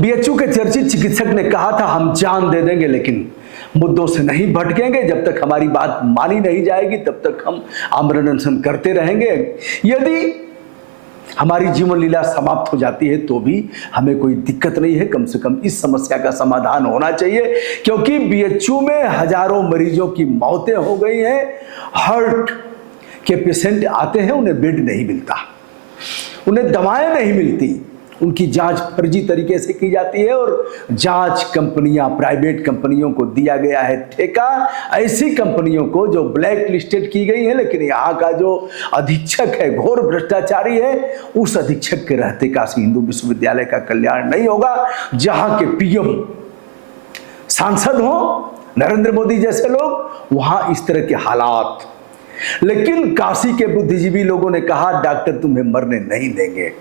BHU के चर्चित चिकित्सक ने कहा था, हम जान दे देंगे लेकिन मुद्दों से नहीं भटकेंगे। जब तक हमारी बात मानी नहीं जाएगी तब तक हम आमरण अनशन करते रहेंगे। यदि हमारी जीवन लीला समाप्त हो जाती है तो भी हमें कोई दिक्कत नहीं है, कम से कम इस समस्या का समाधान होना चाहिए, क्योंकि बीएचयू में हजारों मरीजों की मौतें हो गई हैं। हार्ट के पेशेंट आते हैं, उन्हें बेड नहीं मिलता, उन्हें दवाएं नहीं मिलती, उनकी जांच फर्जी तरीके से की जाती है और जांच कंपनियां, प्राइवेट कंपनियों को दिया गया है ठेका, ऐसी कंपनियों को जो ब्लैक लिस्टेड की गई है। लेकिन यहाँ का जो अधीक्षक है घोर भ्रष्टाचारी है, उस अधीक्षक के रहते काशी हिंदू विश्वविद्यालय का कल्याण नहीं होगा। जहां के पीएम सांसद हो नरेंद्र मोदी जैसे लोग, वहां इस तरह के हालात। लेकिन काशी के बुद्धिजीवी लोगों ने कहा, डॉक्टर तुम्हें मरने नहीं देंगे,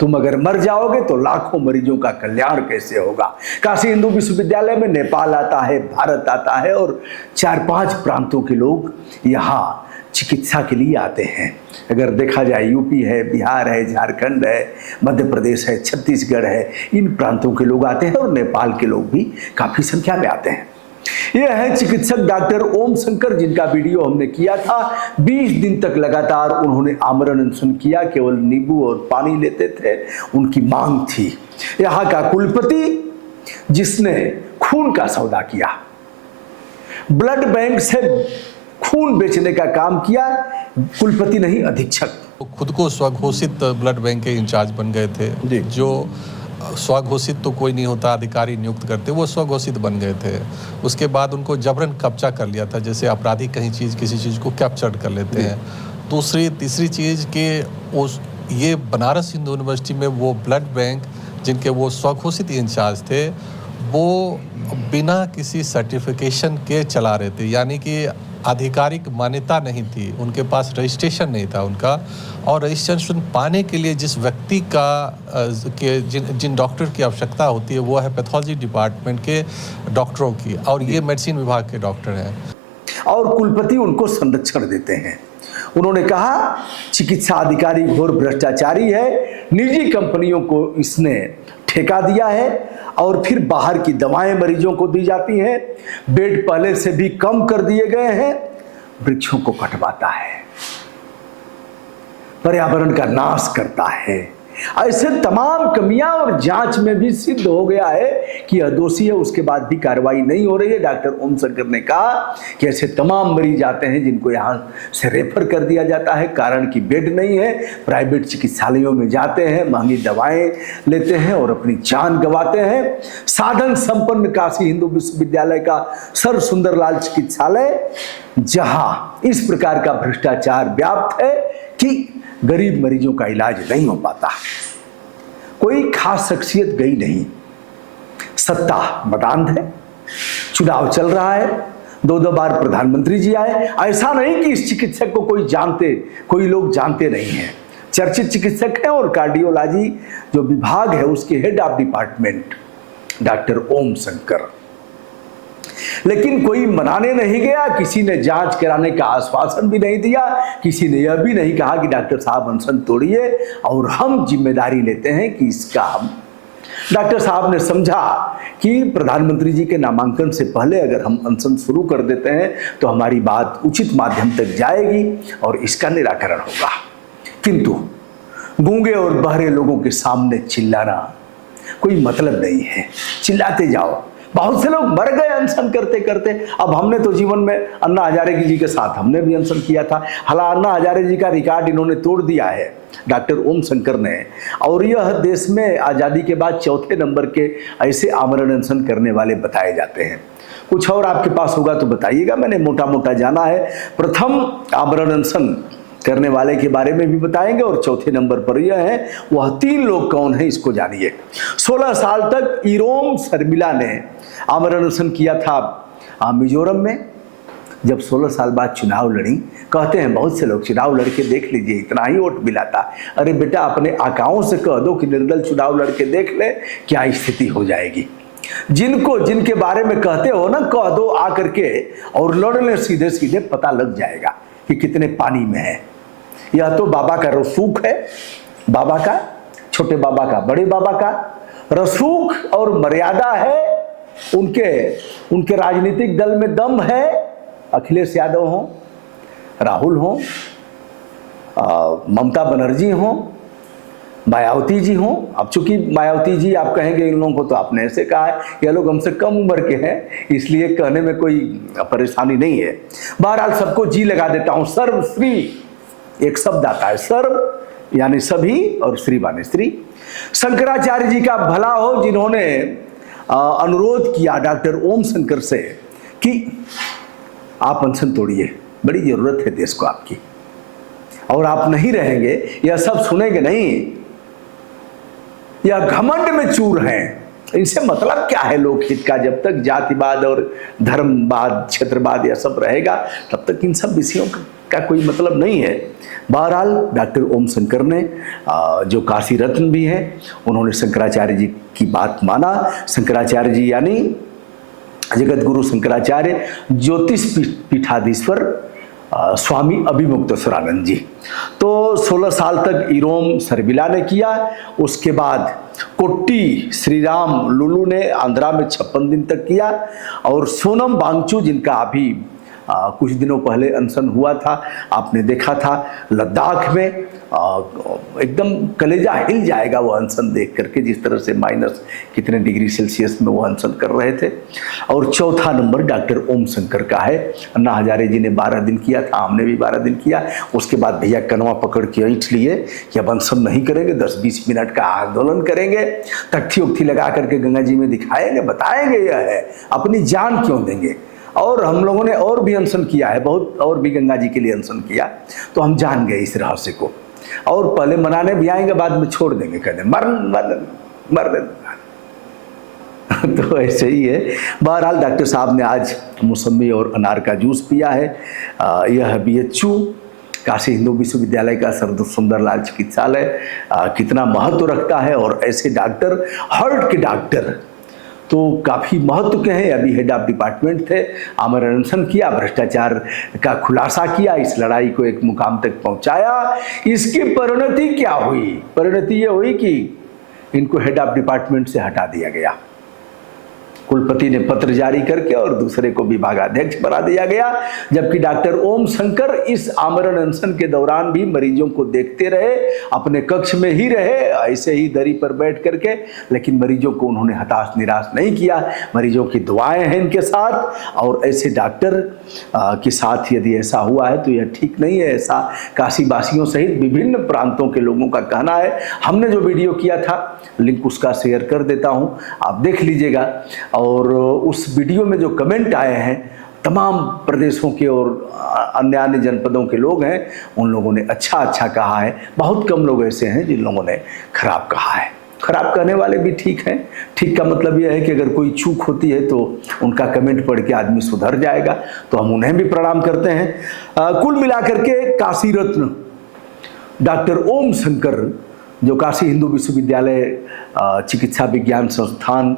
तुम अगर मर जाओगे तो लाखों मरीजों का कल्याण कैसे होगा। काशी हिंदू विश्वविद्यालय में नेपाल आता है, भारत आता है और 4-5 प्रांतों के लोग यहाँ चिकित्सा के लिए आते हैं। अगर देखा जाए यूपी है, बिहार है, झारखंड है, मध्य प्रदेश है, छत्तीसगढ़ है, इन प्रांतों के लोग आते हैं और नेपाल के लोग भी काफी संख्या में आते हैं। ये है चिकित्सक डॉक्टर ओम शंकर, जिनका वीडियो हमने किया था। 20 दिन तक लगातार उन्होंने आमरण अनशन किया, केवल नींबू और पानी लेते थे, उनकी मांग थी। यहाँ का कुलपति जिसने खून का सौदा किया, ब्लड बैंक से खून बेचने का काम किया, कुलपति नहीं अधीक्षक। खुद को स्वघोषित ब्लड बैंक के इंचार्ज बन गए थे। जो स्वघोषित तो कोई नहीं होता, अधिकारी नियुक्त करते, वो स्वघोषित बन गए थे। उसके बाद उनको जबरन कब्जा कर लिया था, जैसे अपराधी कहीं किसी चीज़ को कैप्चर कर लेते हैं। तीसरी चीज़ के ये बनारस हिंदू यूनिवर्सिटी में वो ब्लड बैंक जिनके वो स्वघोषित इंचार्ज थे, वो बिना किसी सर्टिफिकेशन के चला रहे थे, यानी कि आधिकारिक मान्यता नहीं थी, उनके पास रजिस्ट्रेशन नहीं था उनका। और रजिस्ट्रेशन पाने के लिए जिस व्यक्ति का जिन डॉक्टर की आवश्यकता होती है वो है पैथोलॉजी डिपार्टमेंट के डॉक्टरों की, और ये मेडिसिन विभाग के डॉक्टर हैं। और कुलपति उनको संरक्षण देते हैं। उन्होंने कहा चिकित्सा अधिकारी घोर भ्रष्टाचारी है, निजी कंपनियों को इसने ठेका दिया है और फिर बाहर की दवाएं मरीजों को दी जाती हैं, बेड पहले से भी कम कर दिए गए हैं, वृक्षों को कटवाता है, पर्यावरण का नाश करता है। ऐसे तमाम कमियां और जांच में भी सिद्ध हो गया है कि यह दोषी है, उसके बाद भी कार्रवाई नहीं हो रही है। डॉक्टर ओम शंकर ने कहा कि ऐसे तमाम मरीज आते हैं जिनको यहां से रेफर कर दिया जाता है, कारण कि बेड नहीं है, प्राइवेट चिकित्सालयों में जाते हैं, महंगी दवाएं लेते हैं और अपनी जान गंवाते हैं। साधन संपन्न काशी हिंदू विश्वविद्यालय का सर सुंदरलाल चिकित्सालय, जहां इस प्रकार का भ्रष्टाचार व्याप्त है कि गरीब मरीजों का इलाज नहीं हो पाता, कोई खास शख्सियत गई नहीं, सत्ता मदान है, चुनाव चल रहा है, 2 बार प्रधानमंत्री जी आए। ऐसा नहीं कि इस चिकित्सक को कोई लोग जानते नहीं हैं। चर्चित चिकित्सक हैं और कार्डियोलॉजी जो विभाग है उसके हेड ऑफ डिपार्टमेंट डॉक्टर ओम शंकर। लेकिन कोई मनाने नहीं गया, किसी ने जांच कराने का आश्वासन भी नहीं दिया, किसी ने यह भी नहीं कहा कि डॉक्टर साहब अनशन तोड़िए और हम जिम्मेदारी लेते हैं कि इसका हम। डॉक्टर साहब ने समझा कि प्रधानमंत्री जी के नामांकन से पहले अगर हम अनशन शुरू कर देते हैं तो हमारी बात उचित माध्यम तक जाएगी और इसका निराकरण होगा। किंतु गूंगे और बहरे लोगों के सामने चिल्लाना कोई मतलब नहीं है, चिल्लाते जाओ। बहुत से लोग मर गए अनशन करते करते। अब हमने तो जीवन में अन्ना हजारे जी के साथ हमने भी अनशन किया था, हालांकि अन्ना हजारे जी का रिकॉर्ड इन्होंने तोड़ दिया है डॉक्टर ओम शंकर ने, और यह देश में आज़ादी के बाद 4थे नंबर के ऐसे आमरण अनशन करने वाले बताए जाते हैं। कुछ और आपके पास होगा तो बताइएगा, मैंने मोटा मोटा जाना है। प्रथम आमरण अनशन करने वाले के बारे में भी बताएंगे और 4थे नंबर पर यह है, वह 3 लोग कौन है इसको जानिए। 16 साल तक इरोम शर्मिला ने आमरण अनशन किया था मिजोरम में। जब 16 साल बाद चुनाव लड़ी, कहते हैं बहुत से लोग चुनाव लड़के देख लीजिए इतना ही वोट मिला था। अरे बेटा, अपने आकाओं से कह दो कि निर्दल चुनाव लड़के देख ले, क्या स्थिति हो जाएगी। जिनके बारे में कहते हो ना, कह दो आकर के और लड़ ले, सीधे सीधे पता लग जाएगा कि कितने पानी में है। यह तो बाबा का रसूख है, बाबा का, छोटे बाबा का, बड़े बाबा का, रसूख और मर्यादा है, उनके राजनीतिक दल में दम है। अखिलेश यादव हों, राहुल हों, ममता बनर्जी हों, मायावती जी हों। अब चूंकि मायावती जी आप कहेंगे इन लोगों को, तो आपने ऐसे कहा है, ये लोग हमसे कम उम्र के हैं, इसलिए कहने में कोई परेशानी नहीं है। बहरहाल सबको जी लगा देता हूं। सर्व श्री एक शब्द आता है, सर्व यानी सभी और श्री माने स्त्री। शंकराचार्य जी का भला हो, जिन्होंने अनुरोध किया डॉक्टर ओम शंकर से कि आप अनशन तोड़िए, बड़ी जरूरत है देश को आपकी, और आप नहीं रहेंगे, यह सब सुनेंगे नहीं, यह घमंड में चूर हैं। इनसे मतलब क्या है लोकहित का? जब तक जातिवाद और धर्मवाद, क्षेत्रवाद यह सब रहेगा, तब तक इन सब विषयों का कोई मतलब नहीं है। बहरहाल डॉक्टर ओम शंकर ने, जो काशी रत्न भी हैं, उन्होंने शंकराचार्य जी की बात माना। शंकराचार्य जी यानी जगत गुरु शंकराचार्य ज्योतिष पीठाधीश्वर स्वामी अभिमुक्तेश्वरानंद जी। तो 16 साल तक इरोम सरबिला ने किया। उसके बाद कोट्टी श्री राम लुलू ने आंध्रा में 56 दिन तक किया। और सोनम वांगचू, जिनका अभी कुछ दिनों पहले अनशन हुआ था, आपने देखा था लद्दाख में, एकदम कलेजा हिल जाएगा वो अनशन देख करके, जिस तरह से माइनस कितने डिग्री सेल्सियस में वो अनशन कर रहे थे। और चौथा नंबर डॉक्टर ओम शंकर का है। अन्ना हजारे जी ने 12 दिन किया था, हमने भी 12 दिन किया। उसके बाद भैया कनवा पकड़ के ऐंठ लिए कि अब अनशन नहीं करेंगे, 10-20 मिनट का आंदोलन करेंगे, तख्ती उख्ती लगा करके गंगा जी में दिखाएंगे, बताएंगे यह है, अपनी जान क्यों देंगे। और हम लोगों ने और भी अनशन किया है, बहुत और भी गंगा जी के लिए अनशन किया, तो हम जान गए इस रहस्य को। और पहले मनाने भी आएंगे, बाद में छोड़ देंगे, कहते मर दे। तो ऐसे ही है। बहरहाल डॉक्टर साहब ने आज मौसमी और अनार का जूस पिया है। यह BHU काशी हिंदू विश्वविद्यालय का सर सुंदरलाल चिकित्सालय कितना महत्व रखता है। और ऐसे डॉक्टर, हार्ट के डॉक्टर तो काफ़ी महत्व के हैं। अभी हेड ऑफ डिपार्टमेंट थे, आमरण अनशन किया, भ्रष्टाचार का खुलासा किया, इस लड़ाई को एक मुकाम तक पहुंचाया। इसकी परिणति क्या हुई? परिणति ये हुई कि इनको हेड ऑफ डिपार्टमेंट से हटा दिया गया। कुलपति ने पत्र जारी करके और दूसरे को विभागाध्यक्ष बना दिया गया। जबकि डॉक्टर ओम शंकर इस आमरण अनशन के दौरान भी मरीजों को देखते रहे, अपने कक्ष में ही रहे, ऐसे ही दरी पर बैठ करके, लेकिन मरीजों को उन्होंने हताश निराश नहीं किया। मरीजों की दुआएं हैं इनके साथ। और ऐसे डॉक्टर के साथ यदि ऐसा हुआ है तो यह ठीक नहीं है। ऐसा काशी वासियों सहित विभिन्न प्रांतों के लोगों का कहना है। हमने जो वीडियो किया था, लिंक उसका शेयर कर देता हूं, आप देख लीजिएगा। और उस वीडियो में जो कमेंट आए हैं, तमाम प्रदेशों के और अन्य जनपदों के लोग हैं, उन लोगों ने अच्छा कहा है। बहुत कम लोग ऐसे हैं जिन लोगों ने खराब कहा है। खराब कहने वाले भी ठीक हैं। ठीक का मतलब यह है कि अगर कोई चूक होती है तो उनका कमेंट पढ़ के आदमी सुधर जाएगा, तो हम उन्हें भी प्रणाम करते हैं। कुल मिलाकर के काशी रत्न डॉक्टर ओम शंकर, जो काशी हिंदू विश्वविद्यालय चिकित्सा विज्ञान संस्थान,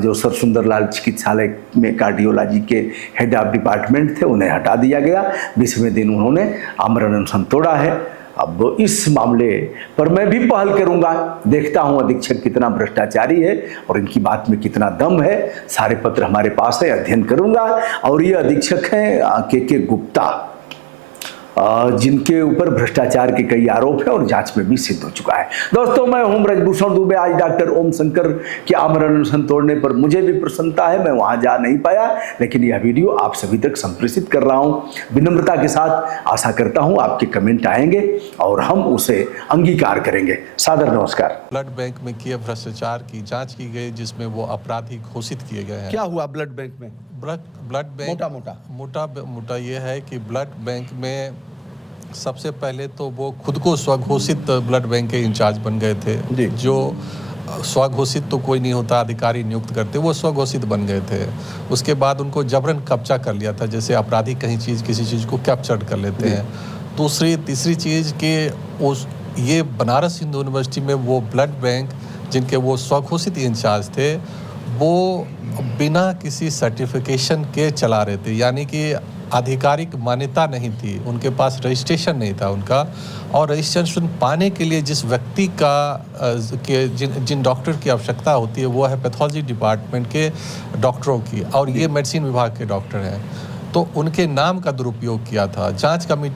जो सर सुंदरलाल चिकित्सालय में कार्डियोलॉजी के हेड ऑफ डिपार्टमेंट थे, उन्हें हटा दिया गया। 20वें दिन उन्होंने आमरण अनशन तोड़ा है। अब इस मामले पर मैं भी पहल करूंगा। देखता हूं अधीक्षक कितना भ्रष्टाचारी है और इनकी बात में कितना दम है। सारे पत्र हमारे पास है, अध्ययन करूंगा। और ये अधीक्षक हैं के गुप्ता, जिनके ऊपर भ्रष्टाचार के कई आरोप हैं और जांच में भी सिद्ध हो चुका है। दोस्तों, मैं हूं ब्रजभूषण दुबे। आज डॉक्टर ओम शंकर के आमरण अनशन तोड़ने पर मुझे भी प्रसन्नता है। मैं वहां जा नहीं पाया, लेकिन यह वीडियो आप सभी तक संप्रेषित कर रहा हूं विनम्रता के साथ। आशा करता हूं आपके कमेंट आएंगे और हम उसे अंगीकार करेंगे। सादर नमस्कार। ब्लड बैंक में किए भ्रष्टाचार की जांच की गई, जिसमें वो अपराधी घोषित किए गए हैं। क्या हुआ ब्लड बैंक में? ब्लड बैंक मोटा ये है कि ब्लड बैंक में सबसे पहले तो वो खुद को स्वघोषित ब्लड बैंक के इंचार्ज बन गए थे। जो स्वघोषित तो कोई नहीं होता, अधिकारी नियुक्त करते, वो स्वघोषित बन गए थे। उसके बाद उनको जबरन कब्जा कर लिया था, जैसे अपराधी किसी चीज़ को कैप्चर कर लेते हैं। तीसरी चीज़ कि ये बनारस हिंदू यूनिवर्सिटी में वो ब्लड बैंक जिनके वो स्वघोषित इंचार्ज थे, वो बिना किसी सर्टिफिकेशन के चला रहे थे। यानी कि आधिकारिक मान्यता नहीं थी, उनके पास रजिस्ट्रेशन नहीं था उनका, और रजिस्ट्रेशन पाने के लिए जिस व्यक्ति जिन डॉक्टर की आवश्यकता होती है वो है पैथोलॉजी डिपार्टमेंट के डॉक्टरों की, और ये मेडिसिन विभाग के डॉक्टर हैं, तो उनके नाम का दुरुपयोग किया था। जांच कमेटी